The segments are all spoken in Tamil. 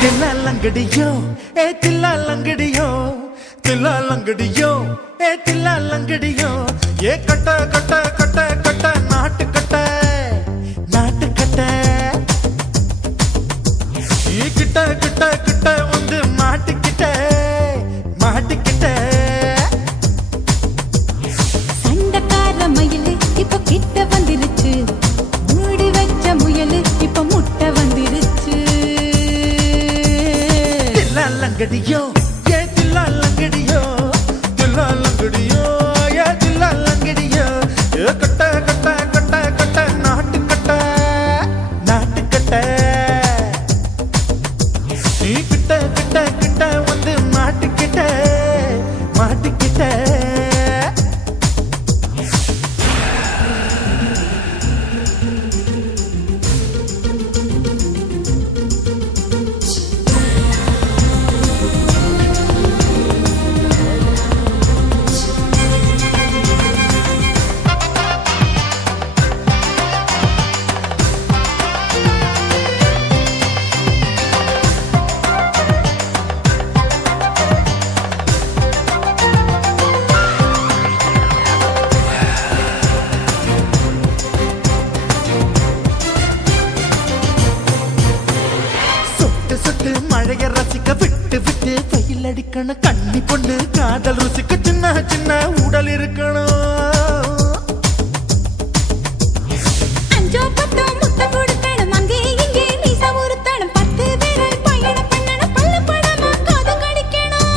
தில்லா லங்கடியோ ஏ தில்லா லங்கடியோ தில்லா லங்கடியோ ஏ தில்லா லங்கடியோ ஏ கட்ட கட்ட கட்ட கட்ட நாட்டு கட்ட நாட்டு கட்ட நீ கிட்ட கிட்ட கிட்ட வந்து மாட்டிக்கிட்ட மாட்டிக்கிட்ட சண்டக்கார மயிலு இப்ப கிட்ட வந்துருச்சு மூடி வச்ச முயலு இப்ப முட்டை வந்துருச்சு தில்லா லங்கடியோ ஏ தில்லா லங்கடியோ தில்லா லங்கடியோ ஏ தில்லா லங்கடியோ ஏ கட்ட கட்ட கட்ட கட்ட நாட்டு கட்ட நாட்டு கட்ட நீ கிட்ட கிட்ட கிட்ட வந்து மாட்டிக்கிட்ட மாட்டிக்கிட்ட சொட்டு மழைய ரசிக்க விட்டு விட்டு வெயில் அடிக்கணும் கண்ணி பொண்ணு காதல் ருசிக்க சின்ன சின்ன உடல் இருக்கணும் அஞ்சோ பத்தோ முட்டை கொடுக்கணும் அங்கே இங்கே மீசா உருத்தணும் 10 பேரால் பயணம் பண்ணணும் பல்ல படமா காது கடிக்கணும்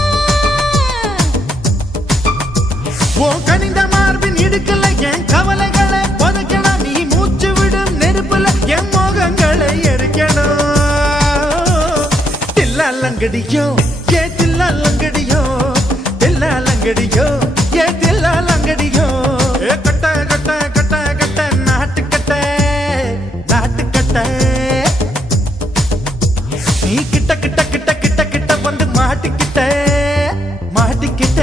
ஓ கனிந்த மார்பின் இடுக்கல என் கவலைகளை புதைக்கணும் நீ மூச்சு விடும் நெருப்புல என் மோகங்களை எரிக்கணும் தில்லா லங்கடியோ ஏ தில்லா லங்கடியோ தில்லா லங்கடியோ ஏ தில்லா லங்கடியோ ஏ கட்ட கட்ட கட்ட கட்ட நாட்டு கட்ட நாட்டு கட்ட நீ கிட்ட கிட்ட கிட்ட கிட்ட கிட்ட வந்து மாட்டிக்கிட்ட மாட்டிக்கிட்ட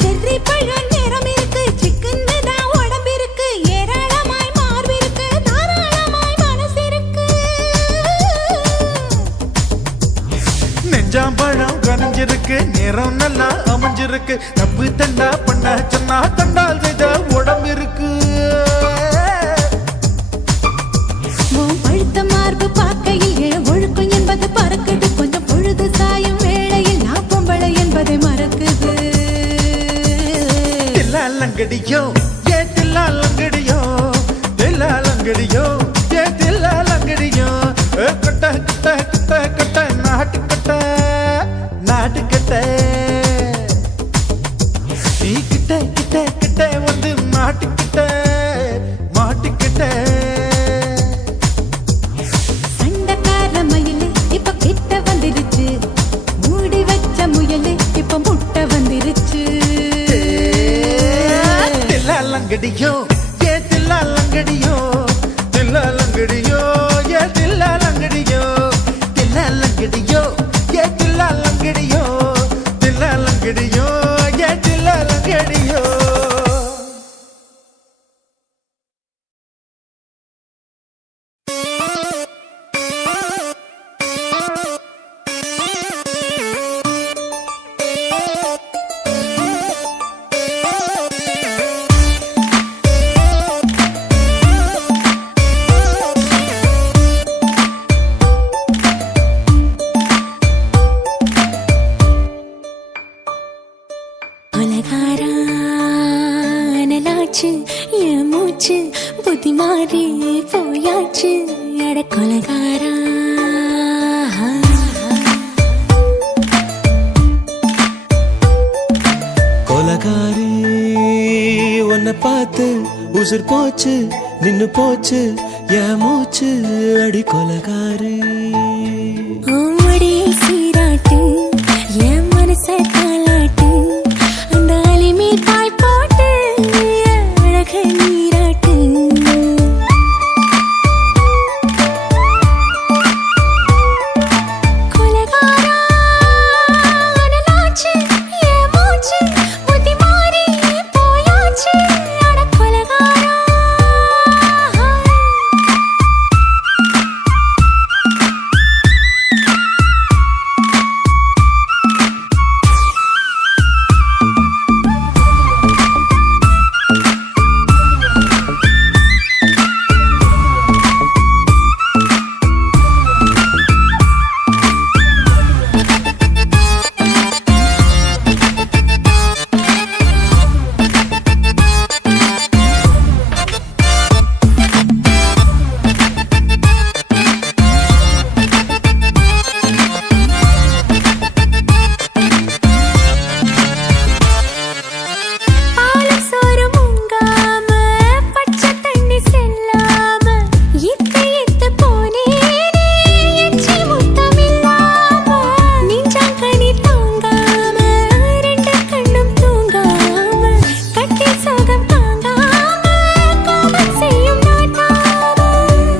செர்ரி பழம் நேரம் இருக்கு சிக்கன்னு தான் உடம்பு இருக்கு ஏராளமாய் மார்பு இருக்கு தாராளமாய் மனசு இருக்கு நெஞ்சாம்பழம் கனிஞ்சிருக்கு நேரம் நல்லா அமைஞ்சிருக்கு தப்பு தண்டா பண்ண சொன்னா தண்டால் செய்த உடம்பு இருக்கு உன் பழுத்த மார்பு பார்க்கையில் ஒழுக்கம் என்பது பறக்குது கொஞ்சம் பொழுது சாயும் வேளையில் நான் பொம்பளை என்பதை மறக்குது தில்லா லங்கடியோ ஏ தில்லா லங்கடியோ தில்லா லங்கடியோ ஏ தில்லா லங்கடியோ ஏ கட்ட கட்ட கட்ட கட்ட நாட்டு கட்ட நாட்டு கட்ட நீ கிட்ட கிட்ட கிட்ட வந்து மாட்டிக்கிட்ட மாட்டிக்கிட்ட சண்டக்கார மயிலு இப்ப கிட்ட வந்துருச்சு மூடி வச்ச முயலு இப்ப முட்டை வந்துருச்சு தில்லா லங்கடியோ ஏ தில்லா லங்கடியோ தில்லா லங்கடியோ ஏ தில்லா லங்கடியோ தில்லா லங்கடியோ ஏ தில்லா லங்கடியோ தில்லா லங்கடியோ ஏ தில்லா லங்கடியோ கொலகாரானலாச்சு என் மூச்சு புத்தி மாறி போயாச்சு அட கொலகாரா கொலகாரி உன்னை பார்த்து உசுர் போச்சு நின்னு போச்சு என் மூச்சு அடி கொலகாரி ஆமடியை சீராட்டு என் மனச தாளாட்டு அந்த அலிமே தாய் போட்டு அழக நீராட்டு கொலகாரா அனலாச்சு என் மூச்சு புத்தி மாறி போயாச்சு அட கொலகாரா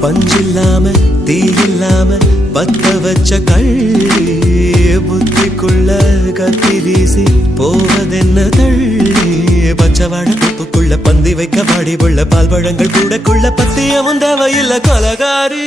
பஞ்சில்லாம தீயில்லாம பத்த வச்ச கள்ளி புத்திக்குள்ள கத்தி வீசி போவதென்ன தள்ளி பச்சவாட உப்புக்குள்ள பந்தி வைக்க பாடி உள்ள பால் பழங்கள் கூடக்குள்ள பத்தியமும் தேவையில்ல கொலகாரி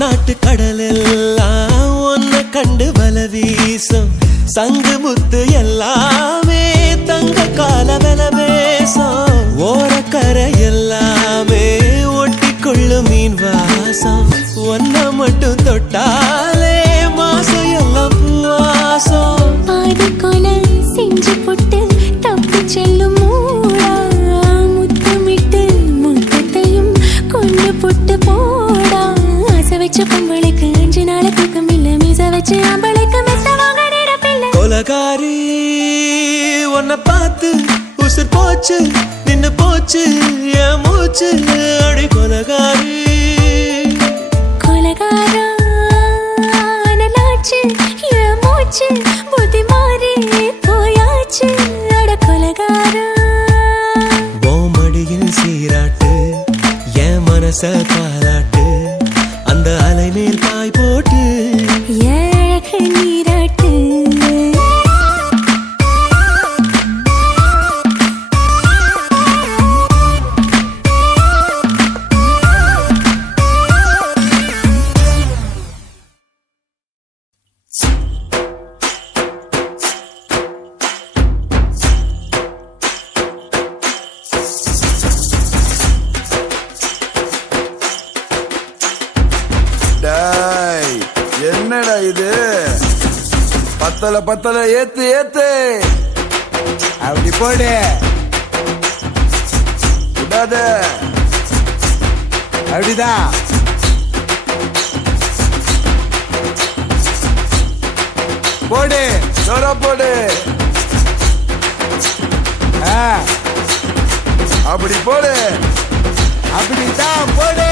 நாட்டு கடலெல்லாம் ஒன்ன கண்டு வல வீசும் சங்கு முத்து எல்லாமே தங்க கால வெல பேசும் ஓரக்கரை எல்லாமே ஒட்டி கொள்ளும் மீன் வாசம் ஒன்ன மட்டும் தொட்டாலே மாசம் எல்லாம் பூவாசம் பாதி கொலை செஞ்சு போட்டு தப்பு செல்லும் மூடா முத்தமிட்டு முத்தத்தையும் கொண்டு போட்டு போடா வச்ச பொம்பளைக்கு 5 நாள் தூக்கம் இல்ல மீச வச்சு ஆம்பளைக்கு மெத்த வாங்க நிரப்பில்ல கொலகாரி உன்னை பார்த்து உசுர் போச்சு நின்னு போச்சு என் மூச்சு அடி கொலகாரி கொலகாரா அனலாச்சு என் மூச்சு புத்தி மாறி போயாச்சு அட கொலகாரா மடியில் சீராட்டு என் மனச தாளாட்டு அந்த அலை மேல் பாய் போட்டு அழக நீராட்டு என்னடா இது பத்தல பத்தல ஏத்து ஏத்து அப்படி போடு விடாத அப்படிதான் போடு ஜோரா போடு அப்படி போடு அப்படிதான் போடு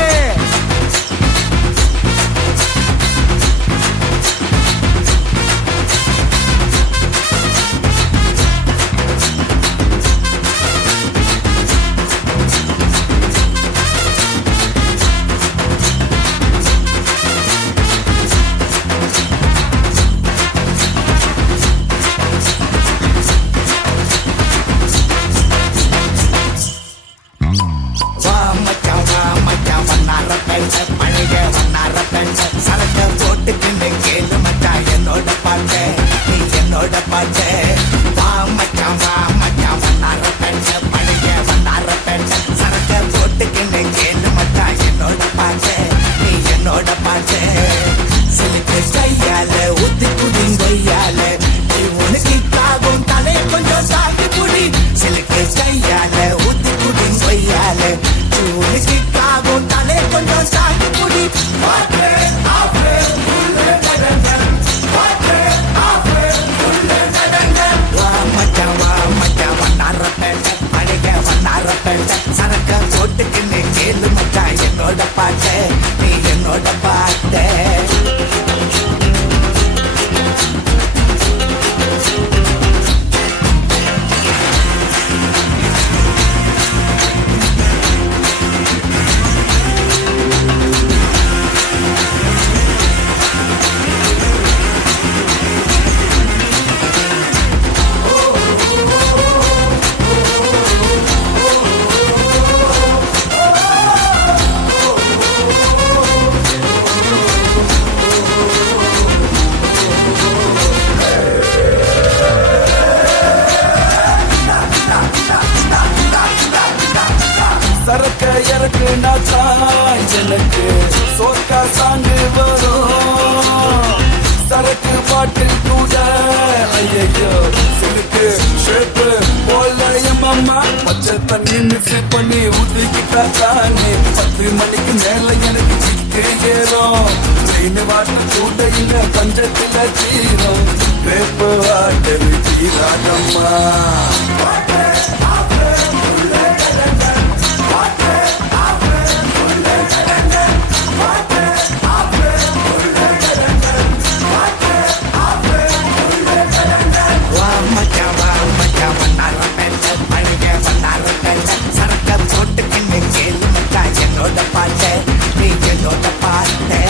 கொய்யாலே நீ உனக்கு காகும் தலை கொஞ்சம் சாட்டி குடி சிலுக்கு கையாலே ஊத்தி குடி கொய்யாலே நீ உனக்கு காகும் தலை கொஞ்சம் சாட்டி குடி வாட்டே ஆஃபே உள்ள கடங்கன் வாட்டே ஆஃபே உள்ள கடங்கன் வா மச்சான் வண்ணாரப்பேட்டை அழக வண்ணாரப்பேட்டை சரக்க போட்டுக்கின்னு கேளு மச்சான் என்னோட பாட்டை நீ என்னோட பாட்டை சரக்க இறக்கு நான் எனக்கு சோக்கா சாங்கு வரும் சரக்கு பாட்டில் கூட ஐயோ சிலுக்கு ஷேப்பு போல என் அம்மா பச்சை தண்ணி மிக்ஸ் பண்ணி ஊத்திக்கிட்டா தானே 10 மணிக்கு மேல எனக்கு சிக்கு ஏறும் ட்ரெயின் வாட்டு கூட இல்ல பஞ்சத்துல தீரும் வேப்பு வாட்டல் தீராதம்மா என்னோட பாட்டை நீ என்னோட பாட்டை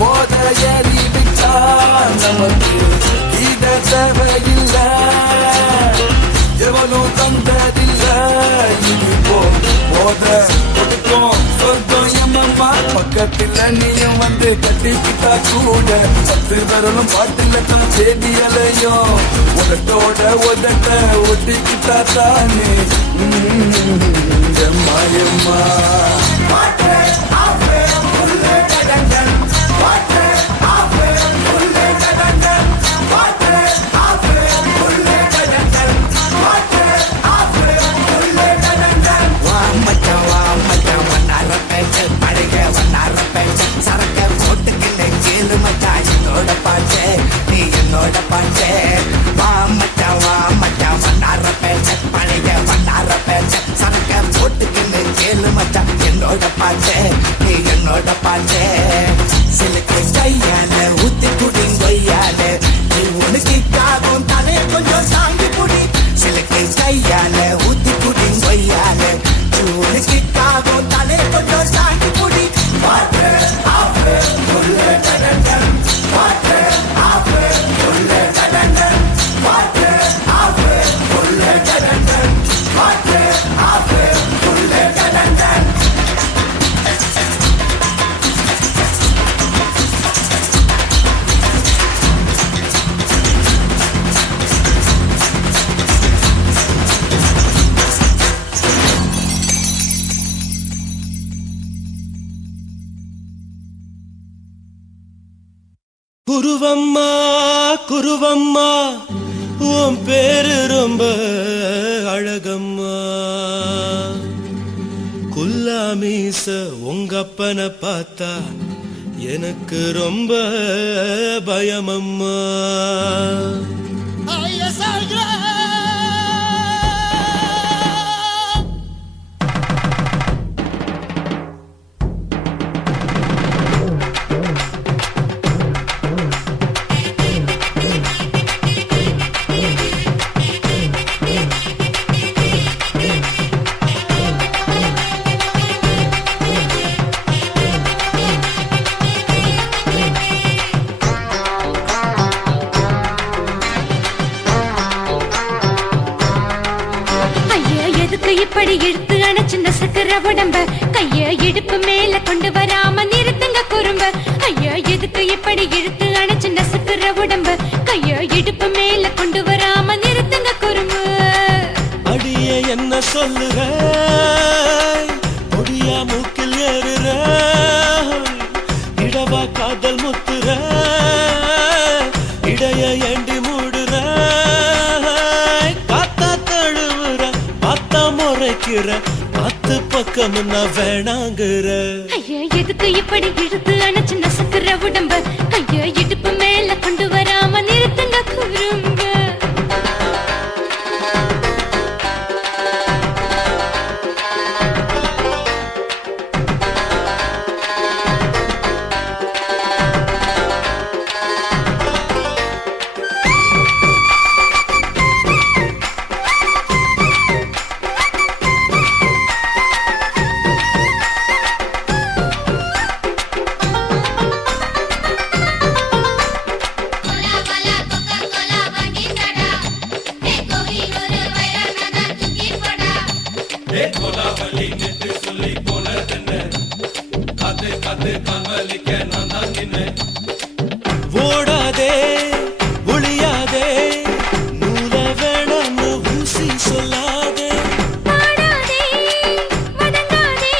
போத ஏறி விட்டா நமக்கு இத தேவையில்ல எவனும் தந்ததில்ல இப்போ போத கொடுக்கும் சொர்க்கம் எம்மம்மா பக்கத்துல நீயும் வந்து கட்டிக்கிட்டா கூட 10 விரலும் பாட்டுல தான் தேடி அலையும் உதட்டோட உதட்ட ஒட்டிக்கிட்டா தானே எம்மா எம்மா சரக்க போட்டுக்கின்னு கேளு மச்சான் என்னோட பாட்டை நீ என்னோட பாட்டை வா மச்சான் வண்ணாரப்பேட்டை பழைய வண்ணாரப்பேட்டை சரக்க போட்டுக்கின்னு கேளு மச்சான் என்னோட பாட்டை நீ என்னோட பாட்டை சிலுக்கு கையால ஊத்தி குடி கொய்யால நீ உனக்கு காகும் தலை கொஞ்சம் சாங்கி குடி சிலுக்கு கையால ஊத்தி குடி கொய்யால நீ உனக்கு காகும் தலை கொஞ்சம் சாங்கி குடி வாட்டே ஆஃபே உள்ள கடங்கன் வாட்டே ஆஃபே உள்ள கடங்கன் வாட்டே ஆஃபே உள்ள கடங்கன் வாட்டே ஆஃபே உள்ள கடங்கன் குருவம்மா குருவம்மா உன் பேரு ரொம்ப அழகம்மா குல்லாமீச உங்க அப்பனை பார்த்தா எனக்கு ரொம்ப பயமம்மா உடம்ப கைய இடுப்பு மேல கொண்டு வராம நிறுத்துங்க குறும்ப. ஐயா எதுக்கு இப்படி இழுத்து அணைச்சு நசுக்குற உடம்ப கைய இடுப்பு மேல கொண்டு வராம நிறுத்துங்க குறும்பு. அடியே என்ன சொல்லுற, முடியா மூக்கில் ஏறுற, இடவா காதல் முத்துற, இடைய ஏண்டி மூடுற, காத்தா தழுவுற, பார்த்தா முறைக்கிற, பத்து பக்கம் நான் வேணாங்குற. ஐயா எதுக்கு இப்படி இழுத்து அணைச்சு நசுக்குற உடம்ப கைய இடுப்பு மேல கொண்டு வராம நிறுத்துங்க குறும்ப. ஓடாதே ஒளியாதே, நூல வேணான்னு ஊசி சொல்லாதே. பாடாதே வதங்காதே,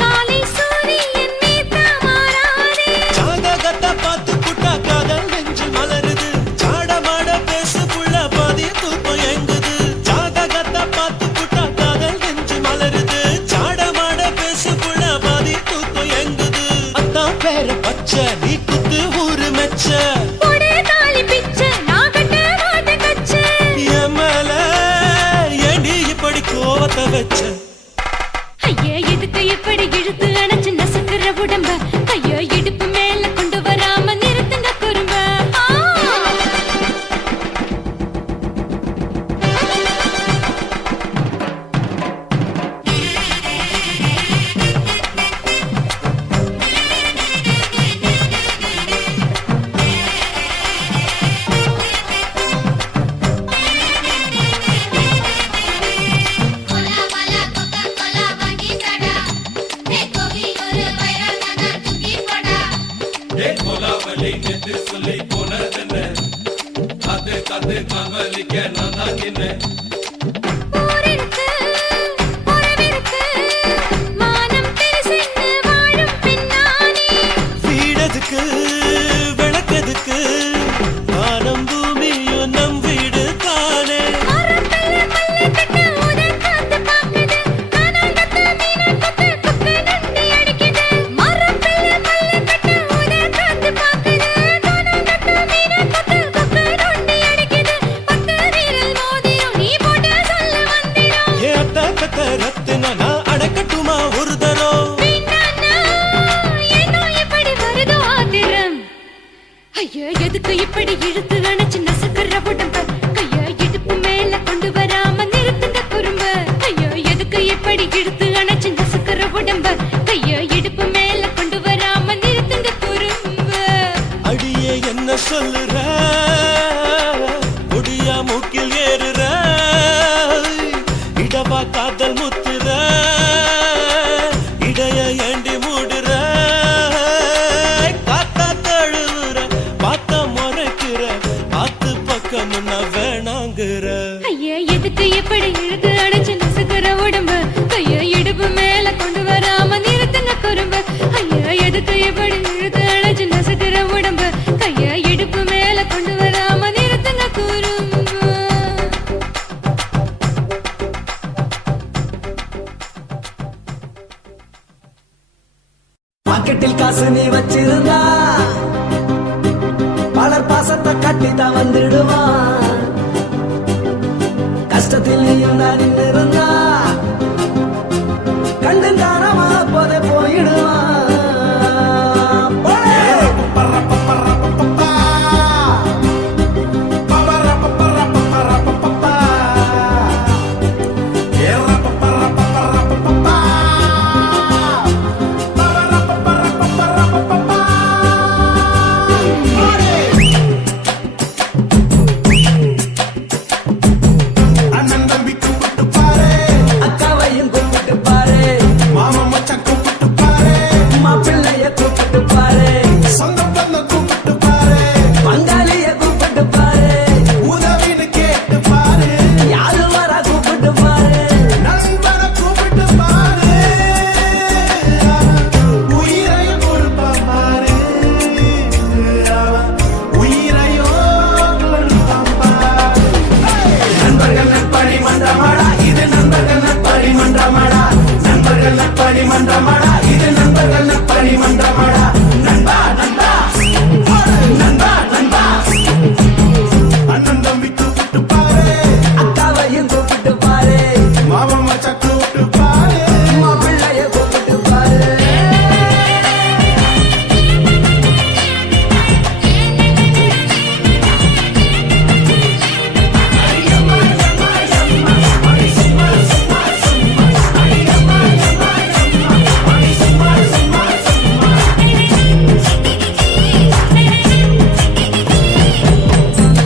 காலை சூரியன் மீதா மாறாதே. ஜாதகத்தை பார்த்து புட்டா காதல் நெஞ்சு மலருது, சாடமாட பேசு புள்ள பாதி தூக்கம் எங்குது. ஜாதகத்தை பார்த்து புட்டா காதல் நெஞ்சு மலருது, சாடமாட பேசு புள்ள பாதி தூக்கம் எங்குது. அத்தான் பேர பச்சை நீ குத்து ஊரு மெச்ச, ஒரே தாலி பிச்சை நான் கட்ட மாட்ட கச்சை. என் மேல ஏண்டி இப்படி கோவத்தை வச்ச. ஐயா எதுக்கு இப்படி இழுத்து அணைச்சு நசுக்குற உடம்ப கைய இடுப்பு மேல கொண்டு வராம நிறுத்துங்க குறும்ப. ஊரிருக்கு, உறவிருக்கு, மானம் பெருசென்னு வாழும் பின்னானே. வீடதுக்கு விளக்கதுக்கு, வானம் பூமியும் நம் வீடு தானே. மரத்துல மல்லு கட்டு உதன் காத்து பாக்குது, கானாங்கத்து மீன் கொத்து குப்பு நண்டி அடிக்குது. மரத்துல மல்லு கட்டு உதன் காத்து பாக்குது, கானாங்கத்து மீன் கொத்து குப்பு நண்டி அடிக்குது. பத்து விரல் மோதிரம் நீ போட்டு சொல்ல வந்திடும். ஏ அத்த கத்த ரத்தின நான் அடக்கட்டுமா ஒரு தரம். பின்னானா, ஏனோ இப்படி வருதோ ஆத்திரம். ஐயா எதுக்கு இப்படி இழுத்து அணைச்சு நசுக்குற உடம்ப கைய இடுப்பு மேல கொண்டு வராம நிறுத்துங்க குறும்ப. ஐயா எதுக்கு இப்படி இழுத்து அணைச்சு நசுக்குற உடம்ப கைய இடுப்பு மேல கொண்டு வராம நிறுத்துங்க குறும்ப. அடியே என்ன சொல்லுற, முடியா மூக்கில் ஏறுற, இடவா காதல் முத்துற, இடைய ஏண்டி மூடுற, காத்தா தழுவுற, பார்த்தா முறைக்கிற, ஆத்து பக்கம் நான் வேணாங்குற. ஐயா எதுக்கு இப்படி இழுத்து அணைச்சு நசுக்குற உடம்ப கைய இடுப்பு மேல கொண்டு வராம நிறுத்துங்க குறும்ப. ஐயா எதுக்கு இப்படி இழுத்து அணைச்சு நசுக்குற உடம்ப கைய இடுப்பு மேல கொண்டு வராம நிறுத்துங்க குறும்ப. பாக்கெட்டில் காசு நீ வச்சிருந்தா பலர் பாசத்தை கட்டித்தான் வந்துடுவான். கஷ்டத்தில் நீயும் தான் நின்று இருந்தா கண்டு தாரமா போதே போயிடுவான். அண்ணன் தம்பி கூப்பிட்டு பாரு பணிமன்றமடா இது நண்பர்கள் பணிமன்றமடா நண்பா நண்பா நண்பா நண்பா அண்ணன் தம்பி கூப்பிட்டு பாரு அக்காவையும் கூப்பிட்டு பாரு மாமன் மச்சான் கூப்பிட்டு பாரு பிள்ளைய கூப்பிட்டு பாரு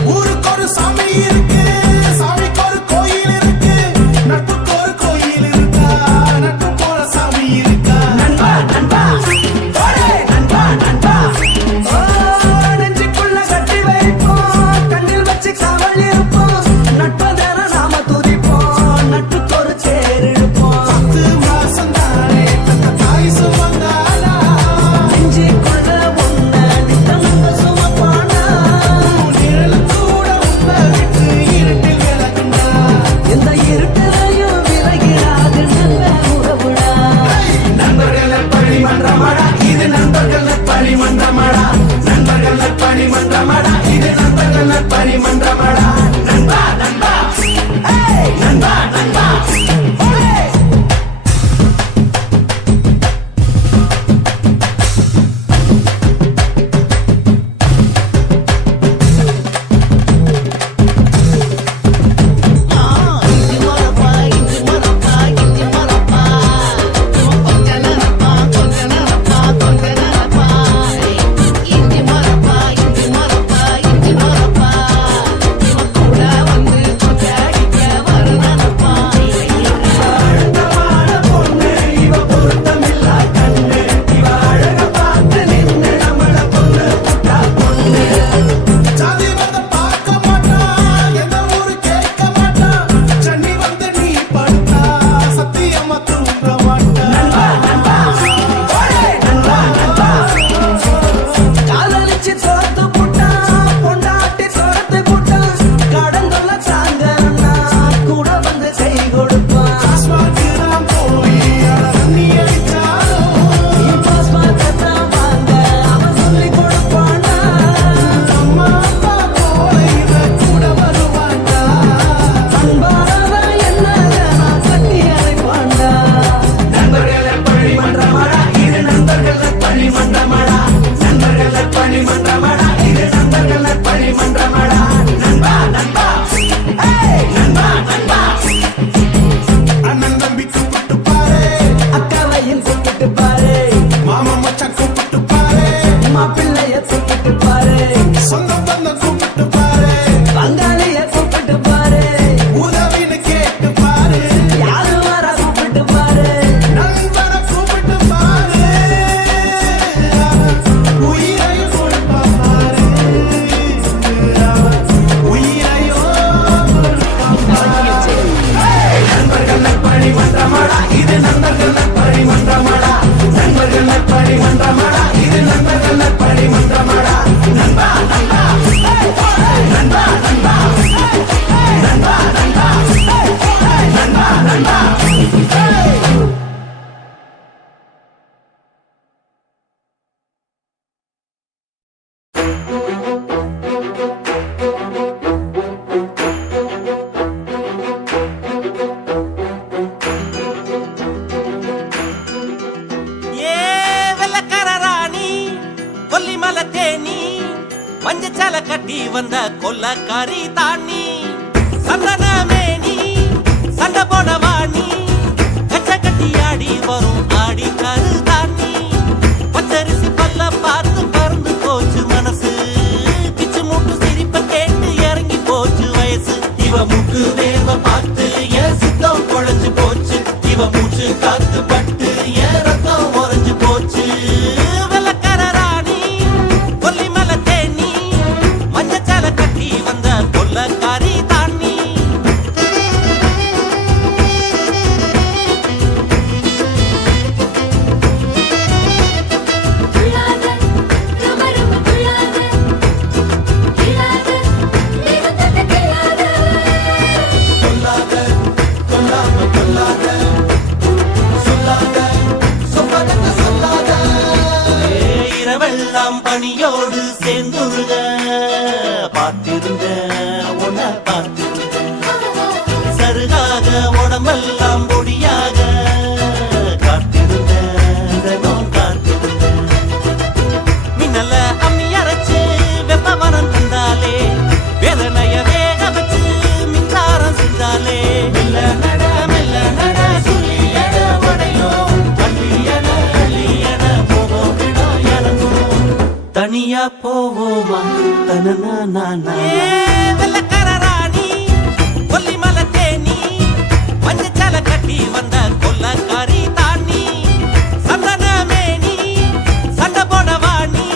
ஊருக்கு ஒரு சாமி இருக்கு சாமிக்கு ஒரு கோயில் இருக்கு நட்புக்கு ஒரு கோயில் இருக்கா நட்பு போல சாமி இருக்கா நண்பா நண்பா ஓடே நண்பா நண்பா ஓ நெஞ்சுக்குள்ள கட்டி வைப்போம் கண்ணில் வச்சு காவல் இருப்போம் நட்பதான நாம துதிப்போம் நட்புக்கு ஒரு தேர் எடுப்போம் 10 மாசம் தானே தக்க தாய் சுமந்தாளா நெஞ்சுக்குள்ள ஒன்ன நித்தம் சுமப்பானா நிழல் கூட உன்னை விட்டு இருட்டில் விலகுண்டா எந்த இருட்டிலையும் விலகிடாது நல்ல உறவுடா நண்பர்கள் பணிமன்றமடா இது நண்பர்கள் பணிமன்றமடா நண்பர்கள் பணிமன்றமடா இது நண்பர்கள் பணிமன்றமடா நண்பா நண்பா ஏய் நண்பா நண்பா ஓடே ஜாதி மதம் பார்க்க மாட்டான் எந்த ஊரு கேட்க மாட்டான் சென்னை வந்து நீ படுத்தா சத்தியமா தூங்க மாட்டான் காதலிச்சு தோத்து புட்டான் பொண்டாட்டி தோத்து புட்டான் கடந்துள்ள சாங்கன்னா கூட வந்து கை கொடுப்பான் ஆஸ்வாதிராம் போய் அழகி அடிச்சாலும் பாஸ் பார்க்கத்தான் வாங்க அவன் சொல்லி கொடுப்பானா அம்மா அப்பா போல இவ கூட வருவாண்டா அன்பாரதா என்ன நான் கட்டி அழைப்பாண்டா நண்பர்கள் பணிமன்றமடா இது நண்பர்கள் பணிமன்றமடா நண்பர்கள் பணிமன்றமடா இது நண்பர்கள் பணிமன்றமடா நண்பா நண்பா ஏய் நண்பா நண்பா அண்ணன் தம்பி கூப்பிட்டு பாரு அக்காவையும் கூப்பிட்டு பாரு மாமா மச்சான் கூப்பிட்டு பாரு மாப்பிள்ளைய கூப்பிட்டு பாரு சொந்த பந்தம் கூப்பிட்டு பாரு பங்காளிய கூப்பிட்டு பாரு உதவின்னு கேட்டு பாரு யாரு வர கூப்பிட்டு பாரு நண்பனை கூப்பிட்டு பாரு உயிரையும் கொடுப்பா பாரு உயிரையும் கொடுப்பா பாரு நண்பர்கள் பணிமன்றமடா இது நண்பர்கள் பணிமன்றமடா நண்பர்கள் பணிமன்றமடா இது நண்பர்கள் பணிமன்றமடா நண்பா நண்பா நண்பா நண்பா நண்பா நண்பா நண்பா நண்பா ஏ வெள்ளக்கார ராணி கொல்லிமலை தேனி மஞ்சச்சால கட்டி வந்த கொல்லக்காரி தானி சந்தன மேனி சண்டை போன வாணி கச்ச கட்டி ஆடி வரும் ஆடி கரு தானி பச்சரிசி பல்ல பார்த்து பறந்து போச்சு மனசு பிச்சு மூட்டு சிரிப்ப கேட்டு இறங்கி போச்சு வயசு இவ மூக்கு வேர்வ பார்த்து என் சித்தம் குழஞ்சு போச்சு இவ மூச்சு காத்து பட்டு என் ரத்தம் உறைஞ்சு போச்சு வெள்ளக்கார ராணி கொல்லிமலை தேனி மஞ்சச்சால கட்டி வந்த கொல்லக்காரி தானி உடம்பெல்லாம் பனியோடு சேர்ந்துருக பார்த்திருந்த உன்னை பார்த்திருந்த சருகாக உடம்பெல்லாம் பொடியாக காத்திருந்த தினம் காத்திருந்த மின்னல அம்மி அரைச்சு வெப்பவனம் தந்தாலே வேதனைய வேக வச்சு மின்சாரம் செஞ்சாலே மெல்ல நட சொல்லியட உடையும் பள்ளியட அள்ளியட போவோம் இடம் இறங்கும் தனியா போவோமா தனனா வெள்ளக்கார ராணி கொல்லிமலை தேனி மஞ்சச்சால கட்டி வந்த கொல்லக்காரி தானி சந்தன மேனி சண்டை போட வாணி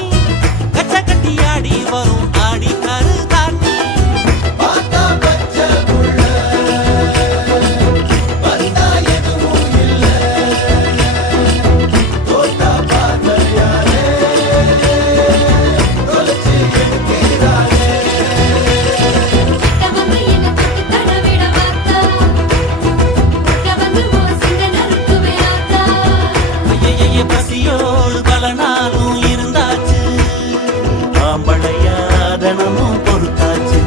கச்ச கட்டி ஆடி வரும் ஆடிக்காரு தானி தவறு என்ன தொட்டு தடவிட வாத்தா தவறு ஓசிங்க நறுக்குவே ஆத்தா ஐயையே பசியோடு பல நாளும் இருந்தாச்சு ஆம்பளையா தினமும் பொறுத்தாச்சு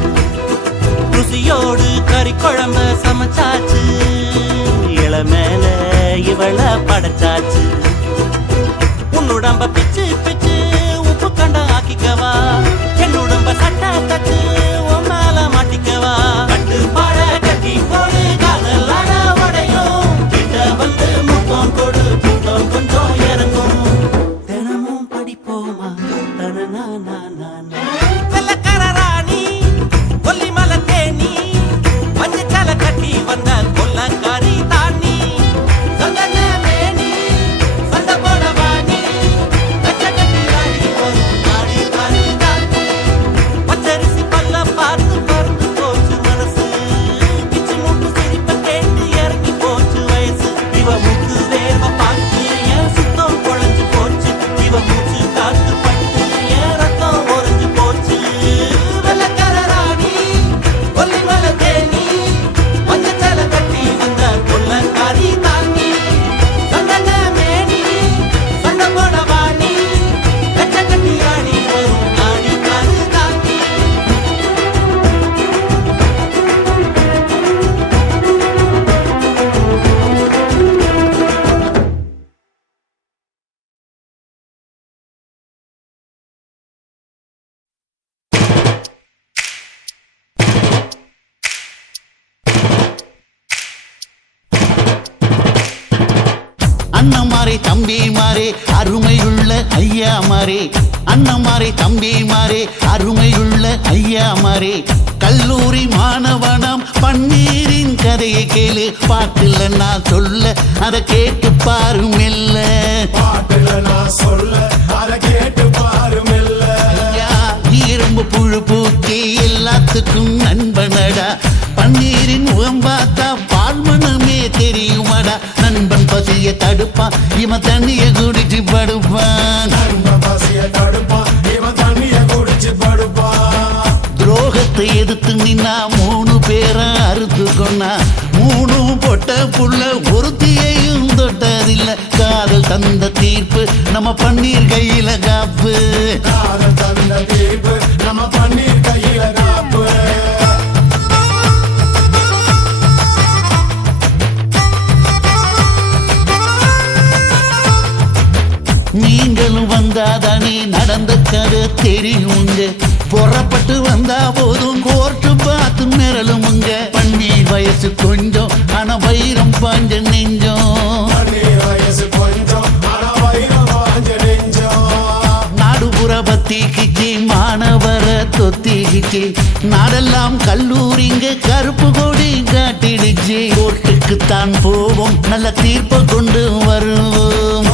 ருசியோடு கறி குழம்ப சமைச்சாச்சு இளமேல இவள படைச்சாச்சு உன்னுடம்ப பிச்சு பிச்சு உப்பு கண்ட ஆக்கிக்கவா என்னுடம்ப சட்டை தச்சு உன் மேல மாட்டிக்கவா கட்டு பாட கட்டி போடு காதல் அட உடையும் கிட்ட வந்து முத்தம் கொடு முத்தம் கொஞ்சம் இறங்கும் தினமும் படிப்போமா தனனா வெள்ளக்கார ராணி கொல்லிமலை தேனி மஞ்சச்சால கட்டி வந்த கொல்லக்காரி தானி சந்தன மேனி சண்டை போட வாணி கச்ச கட்டி ஆடி வரும் ஆடிக்காரி தானி பச்சரிசி பல்ல பார்த்து பறந்து போச்சு மனசு பிச்சு மூட்டு சிரிப்ப கேட்டு இறங்கி போச்சு வயசு இவ மூக்கு வேர்வ பார்த்து என் சுத்தம் குழஞ்சு போச்சு இவ மூச்சு காத்து பட்டு என் ரத்தம் உறைஞ்சு போச்சு வெள்ளக்கார ராணி கொல்லிமலை தேனி மஞ்சச்சால கட்டி வந்த கொல்லக்காரி தானி சந்தன மேனி சண்டை போட வாணி கச்ச கட்டி ஆடி வரும் ஆடிக்காரு தானி அண்ணமாரே தம்பி மாறே அருமையுள்ள ஐயா மாறே அண்ணமாரே தம்பி மாறே அருமையுள்ள ஐயா மாறே கல்லூரி மாணவனாம் பன்னீரின் கதையை கேளு பாட்டுல நான் சொல்ல அதை கேட்டு பாரு மெல்ல ஐயா, இரும்பு புழு பூச்சி எல்லாத்துக்கும் நண்பனடா பன்னீரின் முகம் பார்த்தா பால்மனமே தெரியுமாடா நண்பன் பசிய தடுப்பான் இவன் தண்ணிய குடிச்சு படுப்பான் துரோகத்தை எதிர்த்து நின்னா 3 பேரை அறுத்து கொண்டா 3 பொட்ட புள்ள ஒருத்தியையும் தொட்டதில்ல காதல் தந்த தீர்ப்பு நம்ம பன்னீர் கையில காப்பு நீங்களும் வந்தாதானே நடந்த கதை தெரியுங்க புறப்பட்டு வந்தா போதும் கோர்ட்டு பார்த்து மிரளுமுங்க பன்னீர் வயசு கொஞ்சம் ஆனா வைரம் பாஞ்ச நெஞ்சம் நாடுபுற பத்திக்கிச்சு மாணவர தொத்திக்கிச்சு நாடெல்லாம் கல்லூரிங்க கருப்பு கொடி காட்டிடுச்சு கோர்ட்டுக்குத்தான் போவோம் நல்ல தீர்ப்பை கொண்டு வருவோம்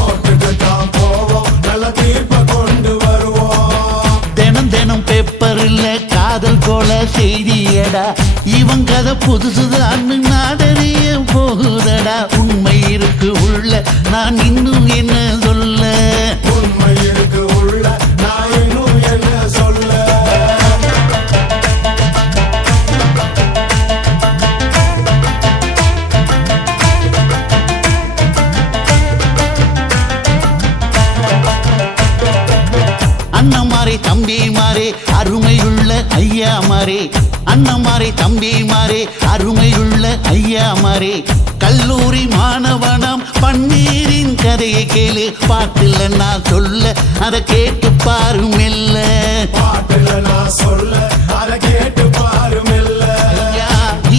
தினம் தினம் பேப்பர்ல காதல் கொல செய்தியடா இவன் கதை புதுசுதான் நாடறிய போகுதடா உண்மை இருக்கு உள்ள நான் இன்னும் என்ன சொல்ல அண்ணமாரே தம்பிமாரே அருமையுள்ள ஐயாமாரே அண்ணமாரே தம்பிமாரே அருமையுள்ள ஐயாமாரே கல்லூரி மாணவனாம் பன்னீரின் கதையை கேளு பாட்டுல நான் சொல்ல அதை கேட்டு பாரு மெல்ல ஐயா,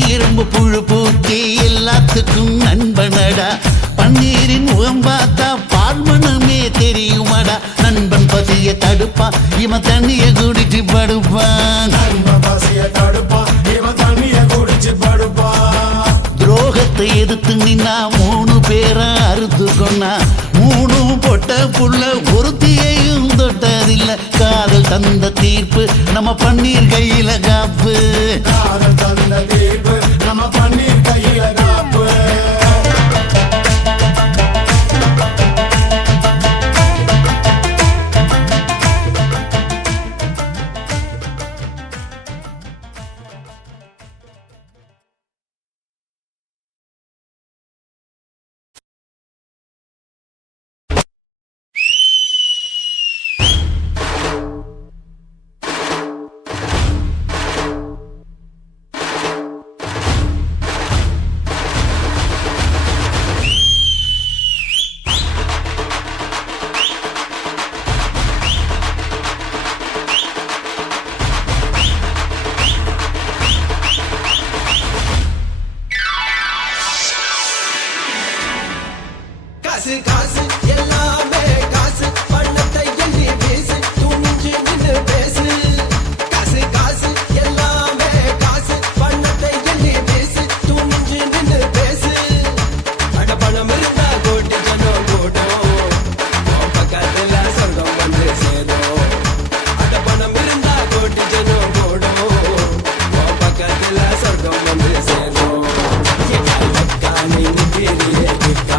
இரும்பு புழு பூச்சி எல்லாத்துக்கும் நண்பனடா பன்னீரின் முகம் பார்த்தா பால்மனமே தெரியுமாடா நண்பன் பசிய தடுப்பான் இவன் தண்ணிய குடிச்சு படுப்பான் துரோகத்தை எதிர்த்து நின்னா 3 பேரை அறுத்து கொன்னா 3 பொட்ட புள்ள ஒருத்தியையும் தொட்டதில்ல காதல் தந்த தீர்ப்பு நம்ம பன்னீர் கையில காப்பு காசு காசு எல்லாமே காசு பணத்தை எண்ணி வீசு துணிஞ்சு நின்னு பேசு காசு காசு எல்லாமே காசு பணத்தை எண்ணி வீசு துணிஞ்சு நின்னு பேசு அட பணம் இருந்தா கோட்டி ஜனம் கூடும் பக்கத்துல சொர்க்கம் வந்து சேரும் அட பணம் இருந்தா கோட்டி ஜனம் கூடும் பக்கத்துல சொர்க்கம் வந்து சேரும் பெரிய கிட்டா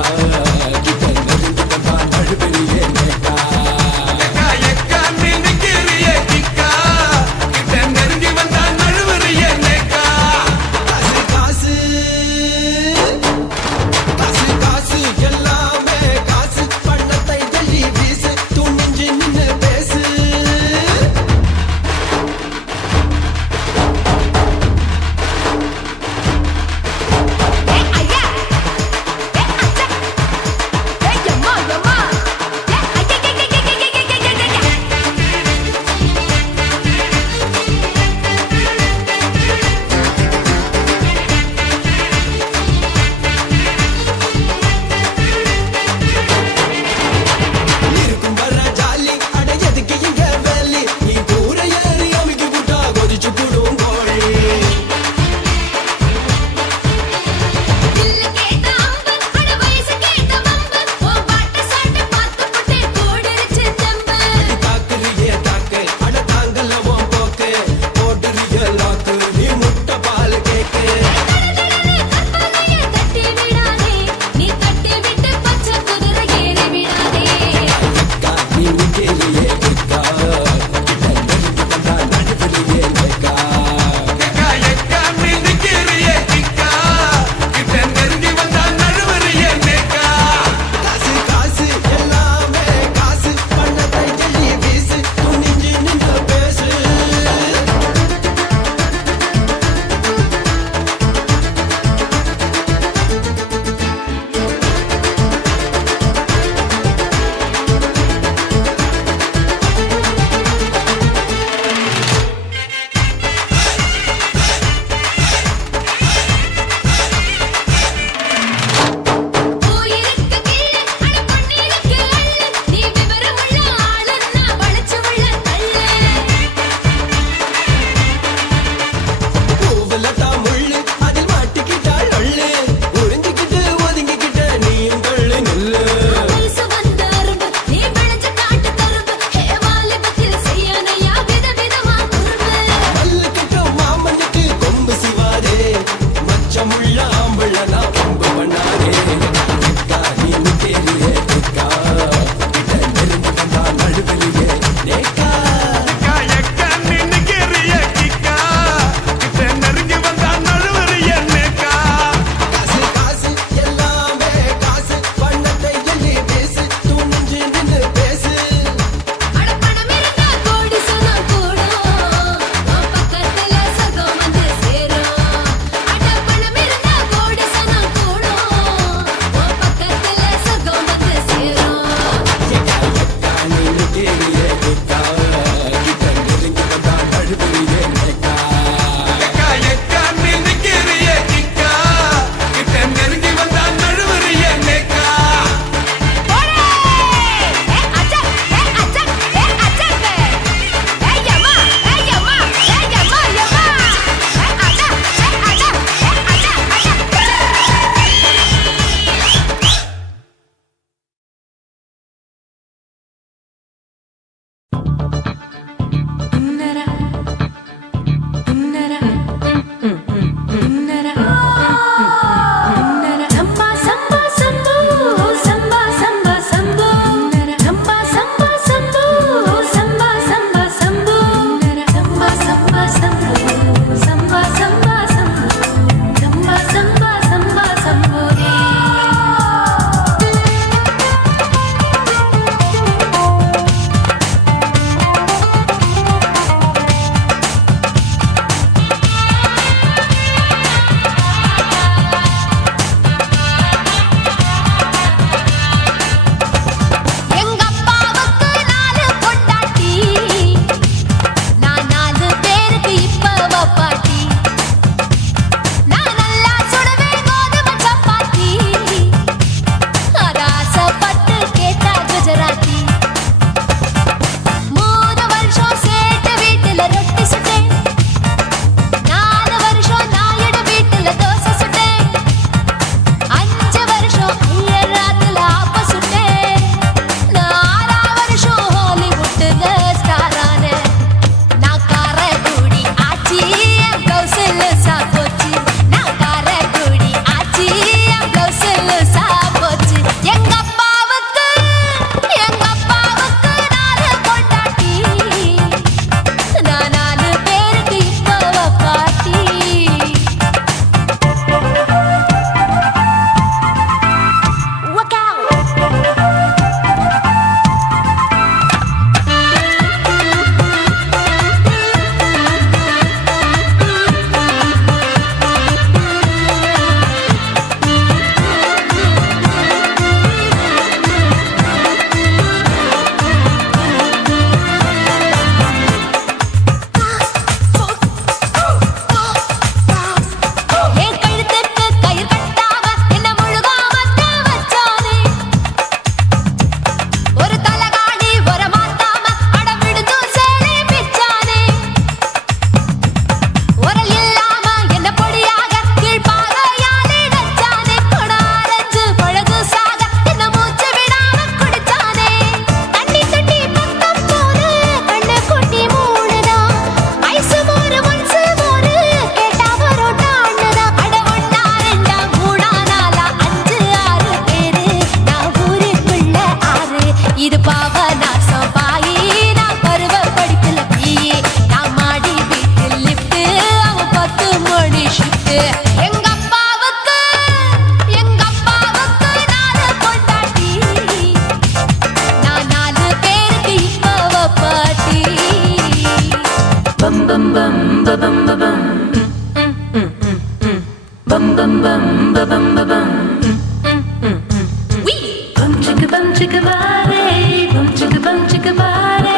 chicka bare, bum chicka bare,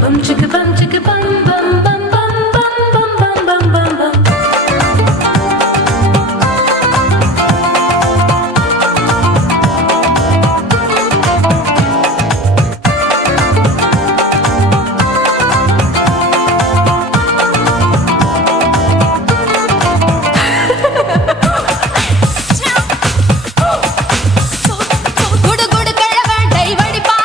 bum chicka bum bum bum bum bum bum bum bum bum. குடு குடு கிழவன் டை வடிப்பா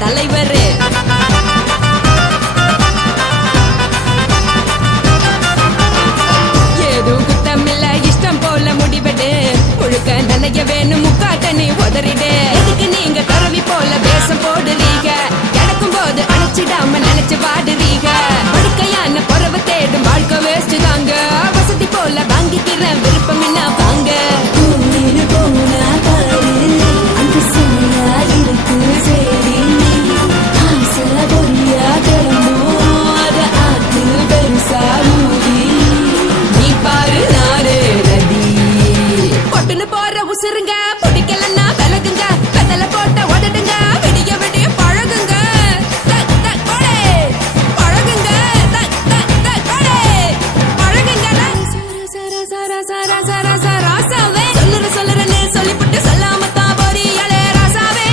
தலைவர். ஏதும் குத்தமில்ல இஷ்டம் போல முடிவெடு. முழுக்க நனைய வேணும் முக்காட்ட நீ உதறிடு. எதுக்கு நீங்க கரவி போல வேஷம் போடுறீங்க? கிடக்கும் போது அணைச்சிடாம நினைச்சு வாடுறீங்க. படுக்கையான பொறவை தேடும் வாழ்க்கை வேஸ்ட் தாங்க. வசதி போல வாங்கிக்கிற விருப்பம் என்ன வாங்க. நீ பாரு நானே நதி. பொட்டுன்னு போற உசுருங்க பிடிக்கலன்னா விலகுங்க. கதல போட்ட உதடுங்க விடிய விடிய பழகுங்க. தக் தக் போடே பழகுங்க. தக் தக் தக் போடே பழகுங்க. சர சர சர சர சர ராசாவே சொல்லுறேன்னு சொல்லிப்புட்டு சொல்லாம தான் போறியாளே ராசாவே.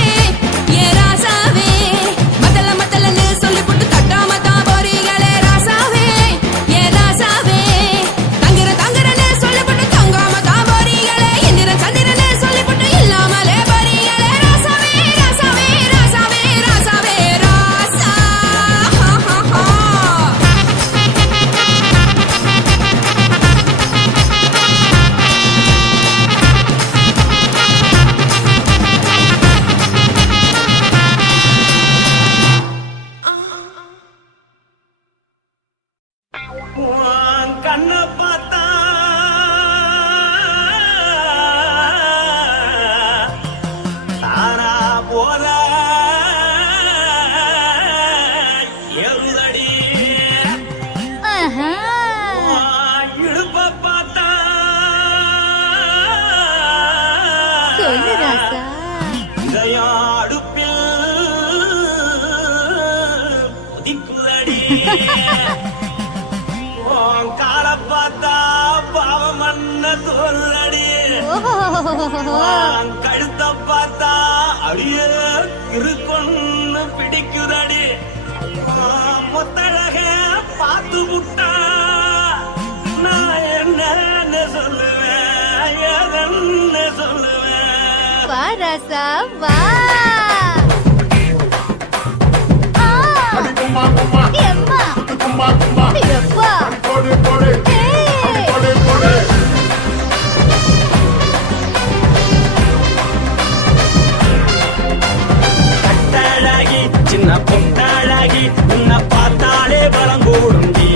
ஏ ராசாவே மத்தலன்னு சொல்லிப்புட்டு தட்டாம தான் போறியாளே ராசாவே. ஏ ராசாவே தங்குறன்னு சொல்லிப்புட்டு தங்காம தான் போறியாளே. இந்திரன் சந்திரன்னு சொல்லிப்புட்டு இல்லாமலே போறியாளே ராசாவே. ராசாவே ராசாவே ராசாவே ராசா. உன் கண்ணை பார்த்தா தானா போல எருதடி. உன் இடுப்பை பார்த்தா இதயம் அடுப்பில் உதிக்குதடி. உன் காலை பார்த்தா பாவம் மண்ண தோல்றடி. உன் கழுத்தை பார்த்தா அடியே இருக்குன்னு பிடிக்குதடி. உன் முத்தழக பார்த்து விட்டா நான் என்னன்னு சொல்லுவேன், எதன்னு சொல்லுவேன். வா ராசா வா. எம்மா எப்பா கட்டழகி சின்ன பொட்டழகி உன்னை பார்த்தாலே பலம் கூடுங்கி.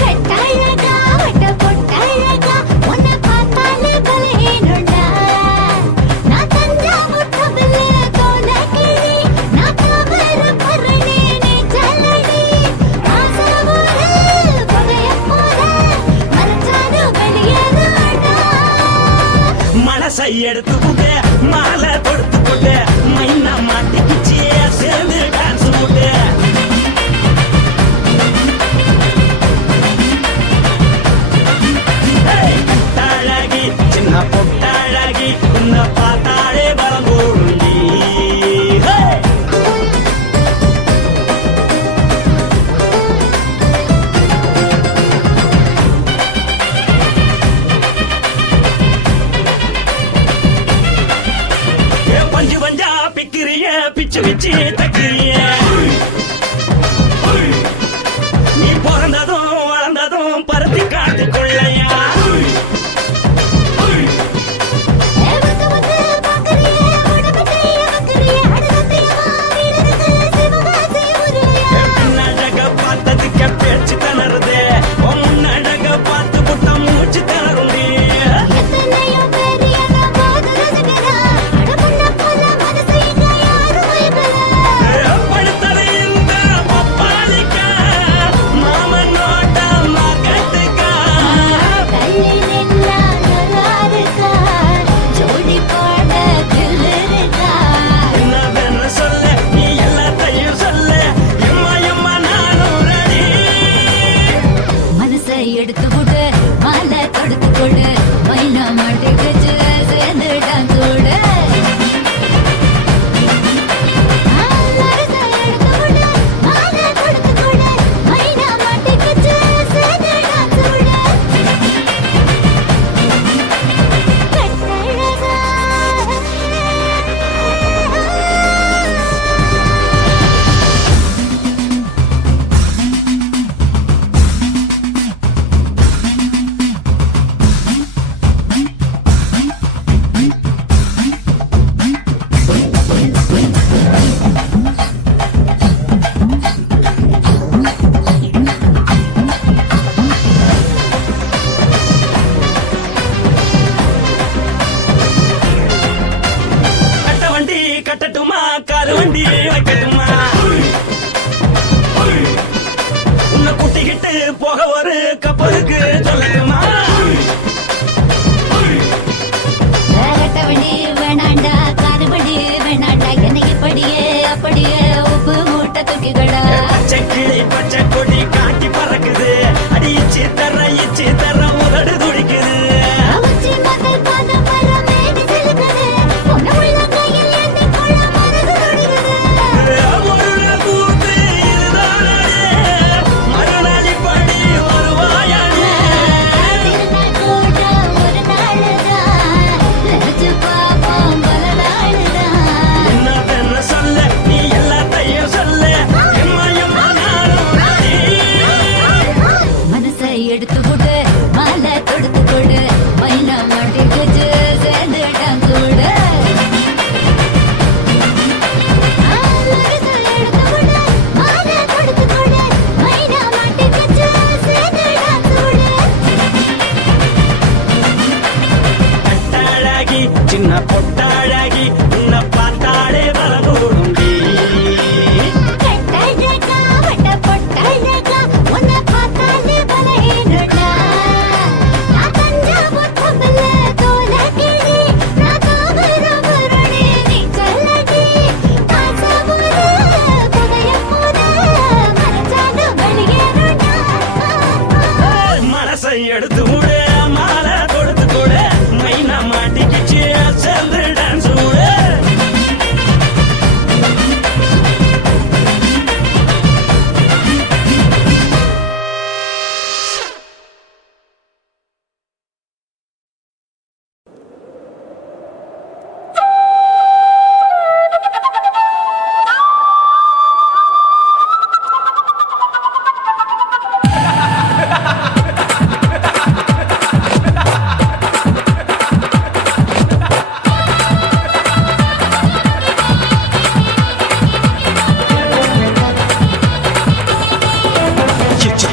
கட்டழகா வட்ட பொட்டழகா உன்னை பார்த்தாலே பலஹீனண்டா. நான் தஞ்சா முட்டபில்லே தோலகிரி நான் கவர பரணி நீ ஜல்லடி. ஆசைவோடு பகைய போல மறைச்சாலும் வெளியேறாடா. மனசை எடுத்து புட்டு மாலை கொடுத்து புட்டு மைனா மாட்டிக்கிச்சு சேர்ந்து டான்ஸ் போட்டு. கட்டழகி சின்ன பொட்டழகி உன்னை பார்த்தாலே பலம் கூடுங்கி. பஞ்சு பஞ்சா பிக்கிறிய பிச்சு பிச்சு தக்கிறிய. நீ பிறந்ததும் வளர்ந்ததும் பருத்தி காட்டுக்குள்ளையா. வந்து வந்து பாக்கறியே உடம்பத்தைய வக்கறியே அடுத்தத்தைய வீரருக்கு சிவகாசி உருளையா. பின்னழக பார்த்ததுக்கு பேச்சு திணறுது. முன்னழக பார்த்து புட்ட மூச்சு திணறுண்டி. எத்தனையோ பேர் என்ன போது ரசிக்கிறா. அட முன்ன போல மனசை இங்க யாரும் வைக்கல. படுத்ததையில்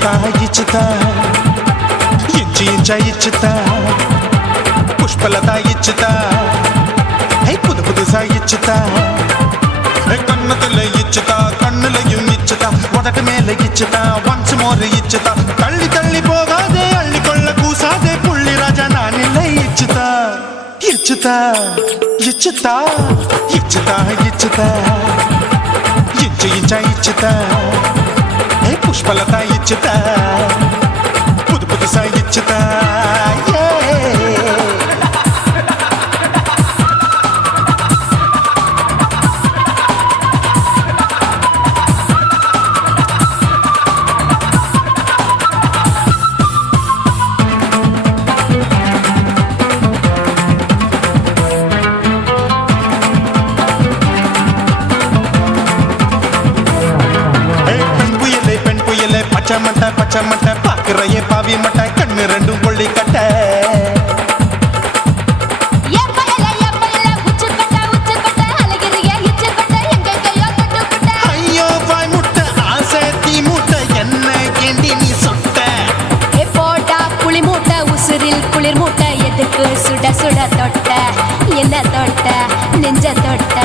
இச்சுதா இச்சுதா இஞ்சி இஞ்சா இச்சுதா புஷ்பலதா இச்சுதா புது புதுசா இச்சுதா கண்ணத்துல இச்சுதா கண்ணுலையும் இச்சுதா உதட்டு மேல இச்சுதா ஒன்ஸ் மோர் இச்சுதா தள்ளி தள்ளி போகாதே அள்ளி கொள்ள கூசாதே புள்ளி ராஜா நான் இல்லை இச்சுதா இச்சுதா இச்சுதா இச்சுதா இச்சுதா இஞ்சி இஞ்சா இச்சுதா புஷ்பலதா இச்சுதா புது புதுசா இச்சுதா பச்சை மட்டை பாக்குறைய பாவி மட்டை கண்ணு ரெண்டும் கொள்ளி கட்ட ஐயோ பாய் முட்டை ஆசை தீ மூட்டை என்ன கேண்டி நீ சொட்ட போட்டா புளி மூட்டை உசுரில் குளிர் மூட்டை எதுக்கு சுட சுட தொட்ட என்ன தொட்ட நெஞ்ச தொட்ட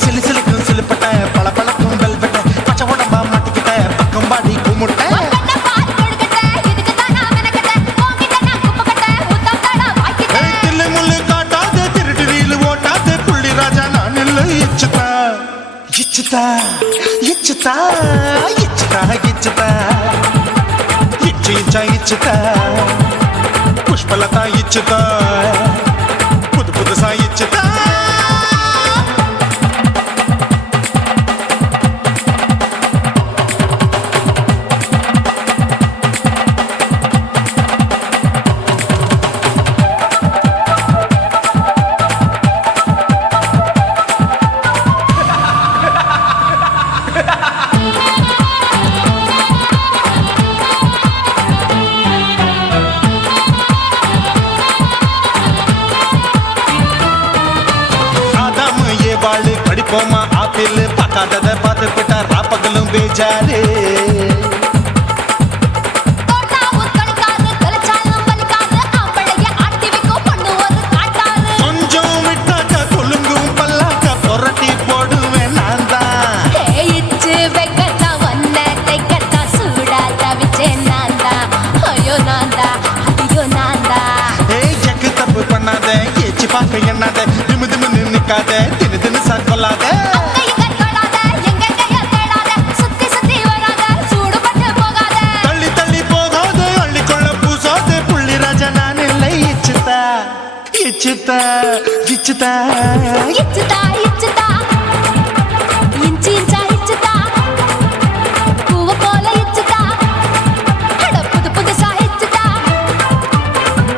சிலு சிலுக்கும் சிலுப்பட்ட பல பழக்கும் வெல்வெட்ட பச்சை உடம்பா மாட்டிக்கிட்ட பக்கம் பாடி குமுட்ட இச்சுதா இச்சுதா இச்சுதா இச்சுதா இச்சு இச்சா இச்சுதா புஷ்பலதா இச்சுதா புது புதுசா இச்சுதா படிப்போமா ஆப்பிள் பார்க்காதத பார்த்து விட்டா ராப்பகலும் பேஜாரு கொஞ்சம் விட்டாக்க கொலுங்கும் பல்லாக்க புரட்டி போடுவேன் நான் தான் எக்கு தப்பு பண்ணாத ஏச்சி பார்க்க எண்ணாத திமு திமுன்னு நிக்காத தின்னு தின்னு சார் கொள்ளாத தள்ளி தள்ளி போகாத அள்ளி கொள்ள பூசாத புள்ளி ராஜா நான் இல்லை இச்சுதா இச்சுதா இச்சுதா இச்சுதா இச்சுதா இஞ்சி இஞ்சா இச்சுதா பூவ போல இச்சுதா புது புதுசா இச்சுதா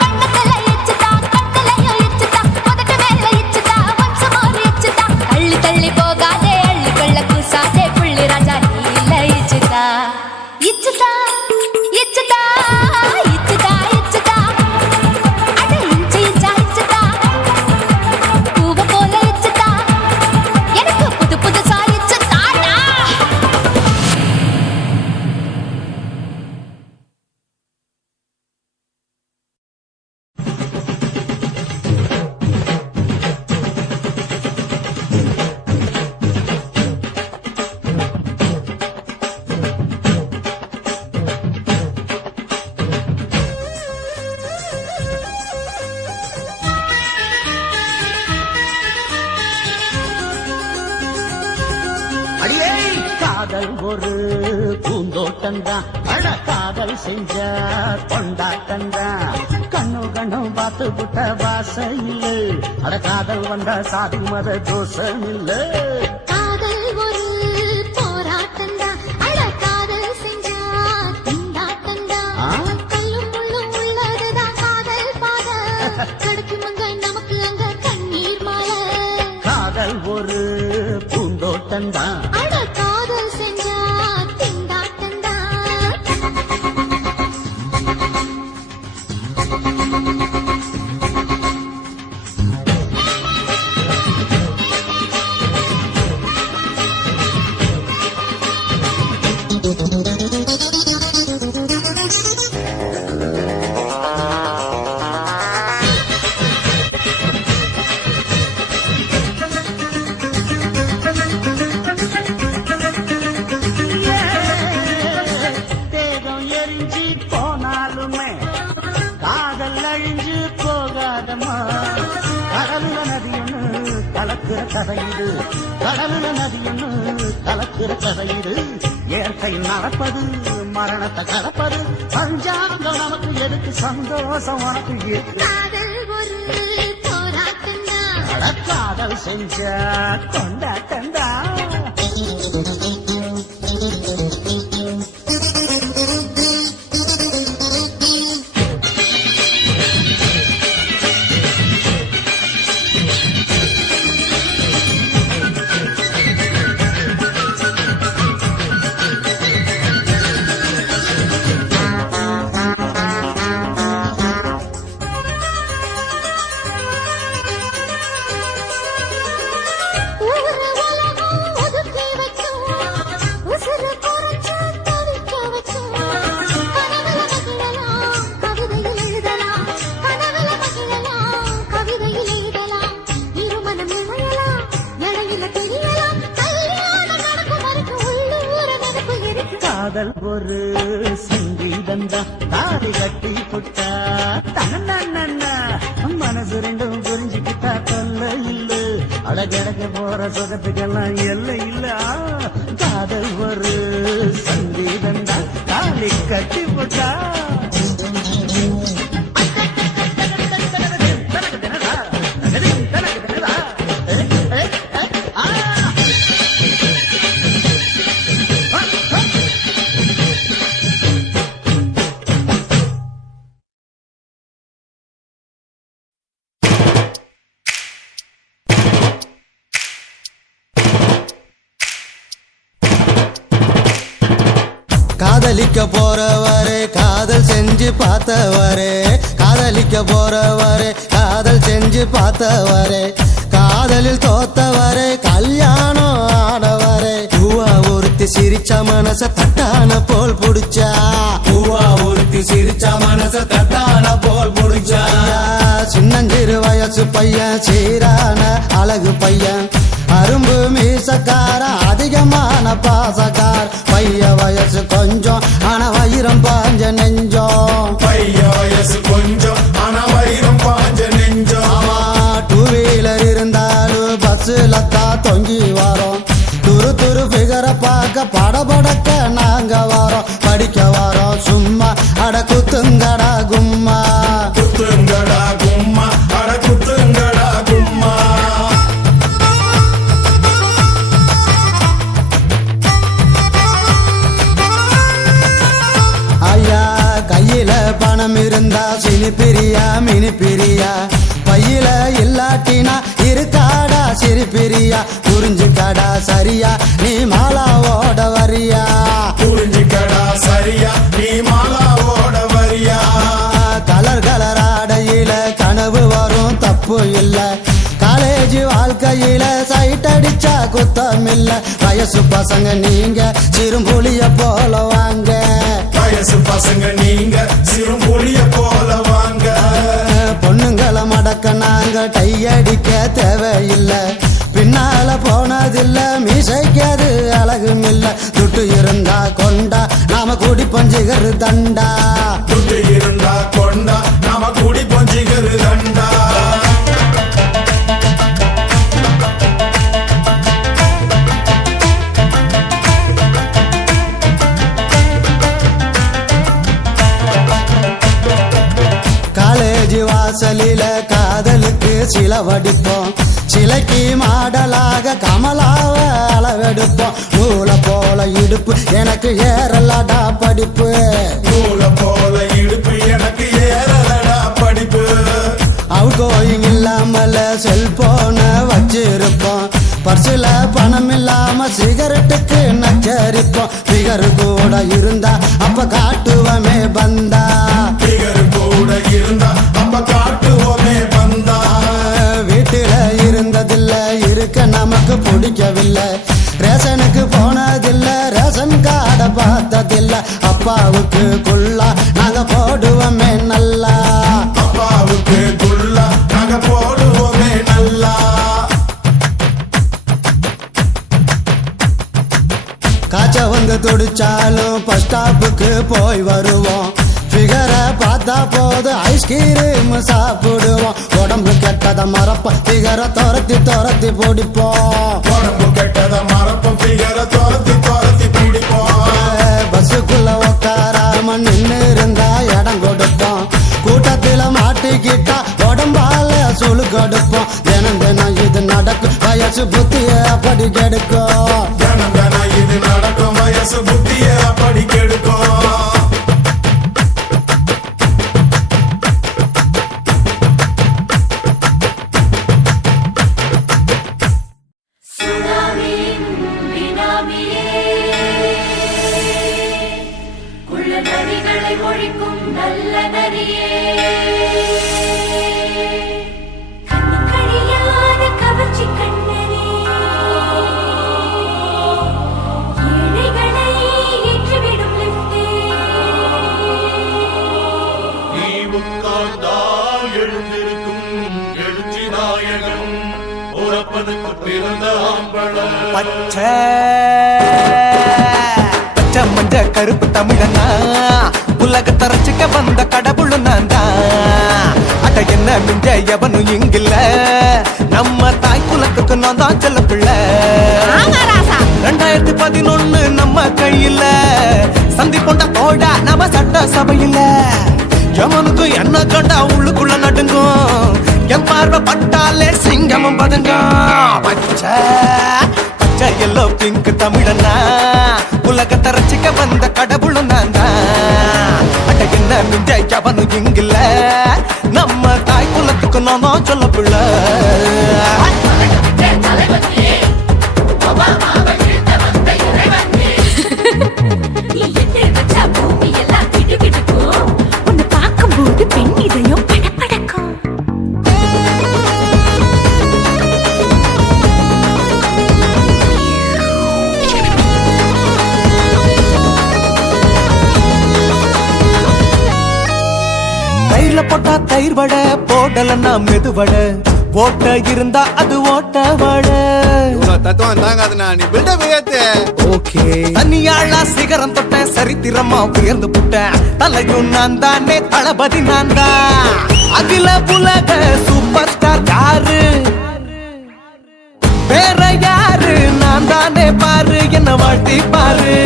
கண்ணத்துல இச்சுதா கண்ணுலையும் இச்சுதா உதட்டு மேல இச்சுதா ஒன்ஸ் மோர் இச்சுதா தள்ளி தள்ளி போகாதே அள்ளி கொள்ள கூசாதே புள்ளி ராஜா நீ இல்ல இச்சுதா இச்சுதா இச்சுதா இச்சுதா இச்சுதா அட இஞ்சி இஞ்சா இச்சுதா பூவ போல இச்சுதா எனக்கு புது புதுசா இச்சுதாடா அடியே காதல் ஒரு பூந்தோட்டம்தான் அட காதல் செஞ்ச கொண்டாட்டம்தான் கண்ணு கண்ணு பார்த்து புட்ட வாசையில் அட காதல் வந்த சாதி மத தோஷம் இல்ல காதல் ஒரு போராட்டந்தா அட காதல் செஞ்சா திண்டாட்டந்தா கல்லும் முள்ளும் உள்ளதுதான் காதல் பாத கிடைக்குமங்க நமக்கு அங்க கண்ணீர் மாலை காதல் ஒரு பூந்தோட்டம்தான் அட காதல் செஞ்சா திண்டாட்டந்தா கதையிடு கடலுல நதியுன்னு கலக்கிற கதையிடு இயற்கை நடப்பது மரணத்தை கலப்பது பஞ்சாங்கம் நமக்கு எதுக்கு சந்தோஷம் உனக்கு இருக்கு காதல் செஞ்ச கொண்டாட்டந்தா காதல் ஒரு சங்கீதந்தா தாடி கட்டி புட்டா தன்னா மனசு ரெண்டும் புரிஞ்சுக்கிட்டா தொல்ல இல்ல அழகழக போற சுகத்துக்கெல்லாம் எல்லை இல்ல காதல் ஒரு சங்கீதந்தா தாடி கட்டி புட்டா காதலிக்க போறவரே காதல் செஞ்சு பார்த்தவரே காதலிக்க போறவரே காதல் செஞ்சு பார்த்தவரே காதலில் தோத்தவரே கல்யாணம் ஆனவரே பூவா ஒருத்தி சிரிச்சா மனச தட்டான போல் புடிச்சா பூவா ஒருத்தி சிரிச்சா மனச தட்டான போல் புடிச்சா சின்னஞ்சிறு வயசு பையன் சீரான அழகு பையன் அரும்பு மீசக்கார அதிகமான பாசக்கார் பைய வயசு கொஞ்சம் ஆனா வயிறம் பாஞ்ச நெஞ்சம் பைய வயசு கொஞ்சம் ஆனா வயிறம் பாஞ்ச நெஞ்சம் டூ வீலர் இருந்தாலும் பஸ்ல தான் தொங்கி வரோம் துரு துரு பிகர பார்க்க படபடக்க நாங்க வரோம் படிக்க வரோம் சும்மா அட குத்துங்கடா கும்மா குத்துங்கடா கும்மா அட குத்துங்கடா கும்மா ஐயா கையில பணம் இருந்தா சினி பிரியா மினி பிரியா பையில இல்லாட்டினா இருக்காடா சிரி பிரியா புரிஞ்சுக்காடா சரியா நீ மாலாவோட வரியா புரிஞ்சுக்கடா சரியா நீ மாலாவோட வரியா கலர் கலர் ஆடையில கனவு வரும் தப்பு இல்ல காலேஜ் வாழ்க்கையில சைட் அடிச்சா குத்தம் இல்ல வயசு பசங்க நீங்க சிறும்புலிய போல வாங்க வயசு பசங்க நீங்க சிறும்புலிய போல வாங்க பொண்ணுங்களை மடக்க நாங்க டையடிக்க தேவையில்லை பின்னால போனதில்ல மீசைக்காது அழகும் இல்ல துட்டு இருந்தா கொண்டா நாம கூடி பஞ்சிகரு தண்டா துட்டு இருந்தா கொண்டா நாம கூடி பஞ்சிகரு தண்டா காலேஜ் வாசலில காதலுக்கு சில வடிப்போம் சிலைக்கு மாடலாக கமலாவ அளவெடுப்போம் நூல போல இடுப்பு எனக்கு ஏறலடா படிப்பு நூல போல இடுப்பு எனக்கு ஏறலடா படிப்பு அவுட் கோயிங் இல்லாமல செல்போன வச்சிருப்போம் பர்சுல பணம் இல்லாம சிகரெட்டுக்கு நச்சரிப்போம் பிகர் கூட இருந்தா அப்ப காட்டுவமே பந்தா பிகர் கூட இருந்தா அப்ப காட்டுவோமே பந்தா வீட்டுல இருந்ததில்ல இருக்க நமக்கு பிடிக்கவில்லை ரேஷனுக்கு போனதில்ல ரேஷன் கார்டை பார்த்ததில்ல அப்பாவுக்கு குள்ளா நாங்க போடுவோமே நல்லா அப்பாவுக்கு குள்ளா நாங்க போடுவோமே நல்லா காய்ச்ச வந்து துடிச்சாலும் பஸ் ஸ்டாப்புக்கு போய் வருவோம் பிகரை பார்த்தா போது ஐஸ்கிரீம் சாப்பிடுவோம். உடம்பு கெட்டத மறப்ப பிகரை துரத்தி துரத்தி பிடிப்போம். உடம்பு கெட்டத மறப்போம் பிகர துரத்தி துரத்தி பிடிப்போம். பஸ்ஸுக்குள்ள உட்காராம நின்று இருந்தா இடம் கொடுப்போம். கூட்டத்தில மாட்டிக்கிட்டா உடம்பால சுழு கொடுப்போம். தினம் தினம் இது நடக்கும் வயசு புத்திய அப்படி கெடுக்கும். தினம் தினம் இது நடக்கும் வயசு புத்திய அப்படி கெடுக்கும். ஒழிக்கும் நல்ல நரியே கண்ணிக்கழியாத கவர்ச்சி கண்ணனே ஏழைகளை ஏற்றிவிடும் லிப்டே நீ உட்கார்ந்தால் எழுந்திருக்கும் எழுச்சி நாயகன் உறப்பதுக்கு பிறந்த ஆம்பளம். பச்சை மஞ்ச கருப்பு தமிழனா உலகத்தை ரசிக்க வந்த கடவுளு நான் தான். அட என்ன மிஞ்ச எவனும் இங்கில்ல நம்ம தாய் குலத்துக்கு நான் தான் செல்ல பிள்ளை. 2011 நம்ம கையில சந்தி கொண்ட தோடா நம்ம சட்ட சபையில எவனுக்கு என்ன கண்டா உள்ளுக்குள்ள நடுங்கும். என் பார்வை பட்டாலே சிங்கமும் பதுங்கும். பச்சை பச்சை எல்லோ பிங்க் தமிழனா உலகத்தை ரசிக்க வந்த கடவுளு நான் தான். அட என்ன மிஞ்ச எவனும் இங்கில்ல நம்ம தாய் குலத்துக்கு நான் தான் சொல்ல பிள்ளை. பூமி எல்லாம் கிடுகிடுக்கும். உன்னை பார்க்கும்போது பெண் இதயம் படபடக்கும். தயிர்ல போட்டா தயிர் வடை போடலன்னா மெதுவடை ஓட்ட இருந்தா அது ஓட்ட வடை. தத்துவம் தாங்காதுண்ணா நீ பில்டப் ஏத்து. ஓகே தனியாளா சிகரம் தொட்ட சரித்திரமா உயர்ந்து புட்டேன். தலையும் நான் தானே தளபதி நான் தான். அகில உலக சூப்பர் ஸ்டார் யாரு வேற யாரு நான் தானே பாரு. என்ன வாழ்த்தி பாரு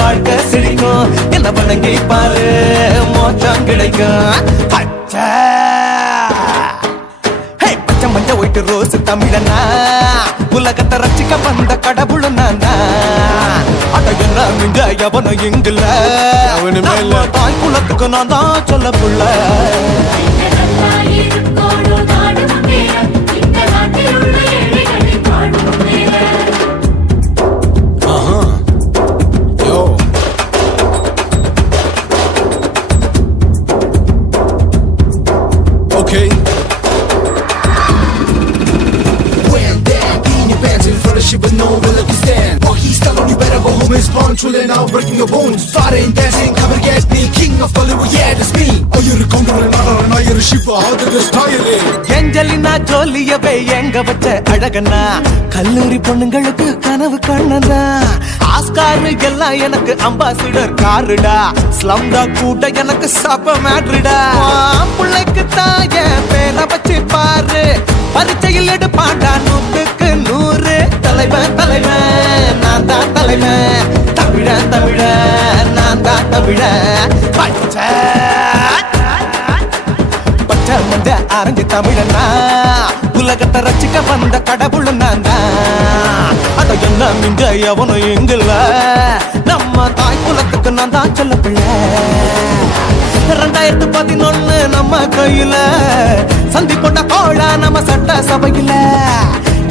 வாழ்க்கை சிரிக்கும். என்ன வணங்கி பாரு மோச்சம் கிடைக்கும். பச்சை பச்சை மஞ்ச ஒயிட்டு ரோஸ் தமிழனா உலகத்தை ரசிக்க வந்த கடவுளு நான் தான். அட என்ன மிஞ்ச எவனும் இங்கில்ல நம்ம தாய் குலத்துக்கு நான் தான் சொல்ல புள்ள. Okay. When down in your pants in front of shit with no will you stand. Walk he's telling you better go home and spawn. Chilling out, breaking your bones. Fighting, dancing, come and get me. King of Hollywood, yeah, that's me. Oh, you're a condor and another, you're a shipper. How did this tire it? Angelina ஜோலியவே எங்க வச்ச அழகனா கல்லூரி பொண்ணுங்களுக்கு கனவு கண்ணனா. ஆஸ்கார் எல்லாம் எனக்கு அம்பாசிடர் காருடா. ஸ்லம்டா கூட எனக்கு சப்ப மேட்ருடா. பிள்ளைக்கு தாய பேரை வச்சு பாரு பரீட்சையில் எடுப்பாண்டா 100க்கு 100. தலைவன் தலைவன் நான் தான் தலைவன். தமிழன் தமிழன் நான் தான் தமிழன். பச்சை பச்சை மஞ்ச ஆரஞ்சு தமிழனா உலகத்தை ரசிக்க வந்த கடவுளு நான் தான். அட என்ன மிஞ்ச எவனும் எங்கில்ல நம்ம தாய் குலத்துக்கு நான் தான் சொல்ல பிள்ளை. 2011 நம்ம கையில சந்தி கொண்ட கோழா நம்ம சட்ட சபையில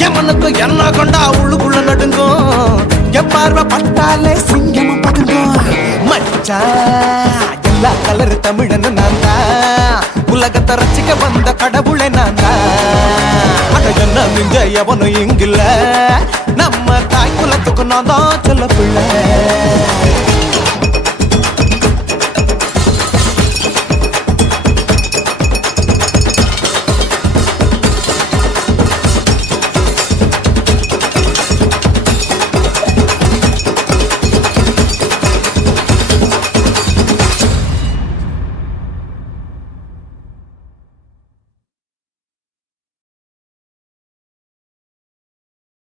எவனுக்கு என்ன கொண்டா உள்ளுக்குள்ள நடுங்கும். என் பார்வை பட்டாலே சிங்கமும் பதுங்கும். மச்சா எல்லா கலர் தமிழன்னு நான் தான் உலகத்தை ரசிக்க வந்த கடவுளே நான் தான். அட என்ன மிஞ்ச எவனும் இங்கில்ல நம்ம தாய் குலத்துக்கு நான் தான் சொல்ல பிள்ளை.